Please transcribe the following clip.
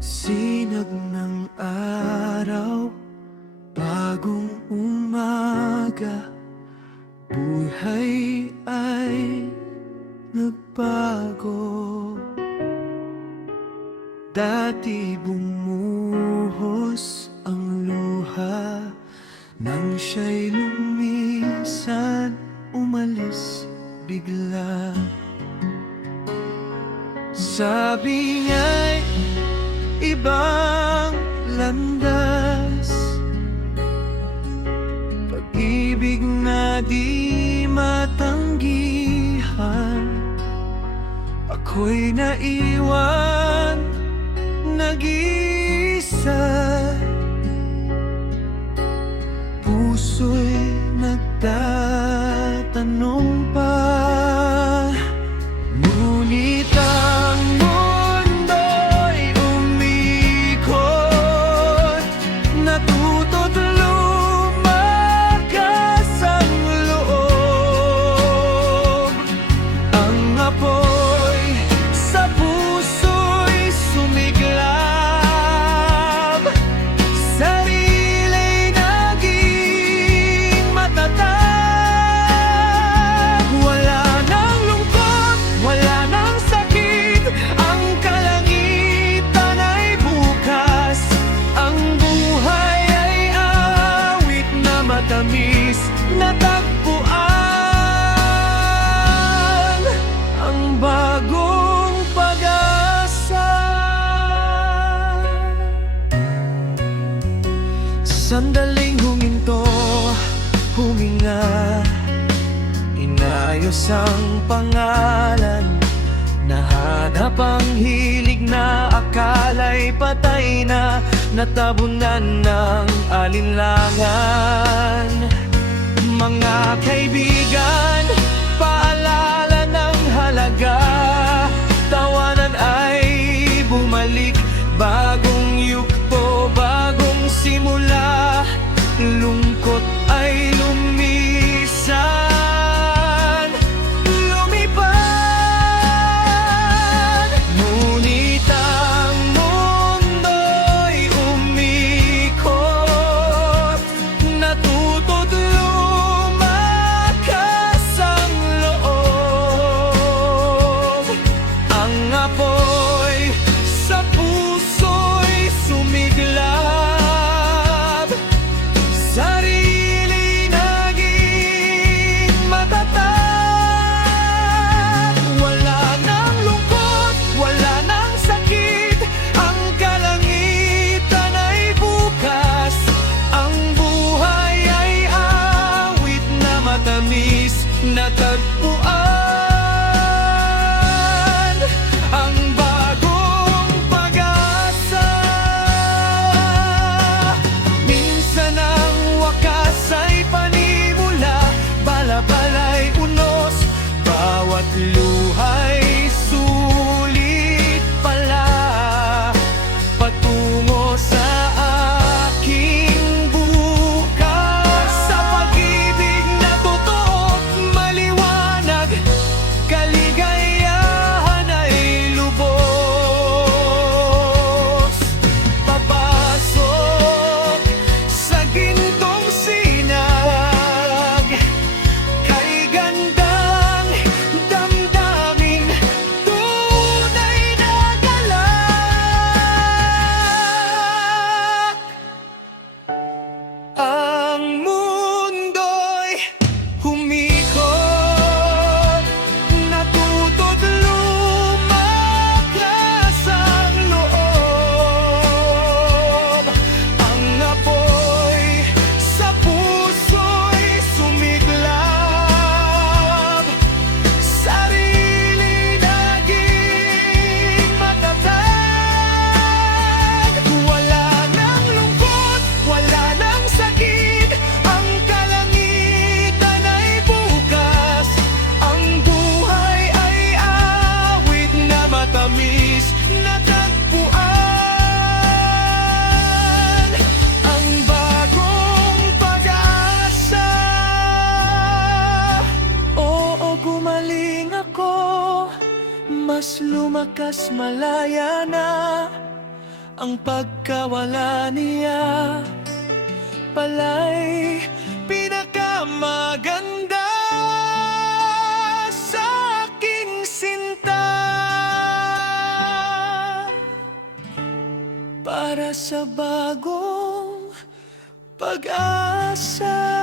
Sinag ng araw, bagong umaga, buhay ay nagbago. Dati bumuhos ang luha, nang siya'y lumisan, umalis bigla. Sabi niya'y ibang landas, pag-ibig na di matanggihan. Ako'y naiwan, nag-iisa, puso'y nagtatanong pa. Ngunit ang mundo'y umikot, natuto't lumakas ang loob. Ang apoy sa puso'y sumiglab, sariling naging matatag. Wala nang lungkot, wala nang sakit, ang kalangitan ay bukas. Ang buhay ay awit na matamis, natagpuan ang bagong pag-asa. Sandaling huminto, huminga, inayos ang pangalan, nahanap ang hilig na akala'y patay na, natabunan ng alinlangan. Mga kaibigan, paalala ng halaga, tawanan ay bumalik, bagong yugto, bagong simula, lungkot ay lumisan, lumipad. Ngunit ang mundo'y umikot, natuto't lumakas ang loob. Ang apoy sa puso'y sumiglab, sarili naging matatag. Wala nang lungkot, wala nang sakit, ang kalangitan ay bukas. Ang buhay ay awit na matamis, natagpuan ang bagong pag-asa. Minsan ang wakas ay panimula, balabalay unos, bawat luha'y sulit pala, patungo sa aking bukas. Sa pag-ibig na totoo't maliwanag, kaligayahan ay lubos. Papasok sa gintong sinag, kay gandang damdamin, tunay na galak. Ang mundo'y humikot, natuto't lumakas ang loob. Ang apoy sa puso'y sumiglab, sarili naging matatag. Wala nang lungkot, wala nang sakit, ang kalangitan ay bukas. Ang buhay ay awit na matamis, natagpuan ang bagong pag-asa. Oo, gumaling ako, mas lumakas, malaya na ang pagkawala niya pala'y pinakamaganda sa aking sinta. Para sa bagong pag-asa.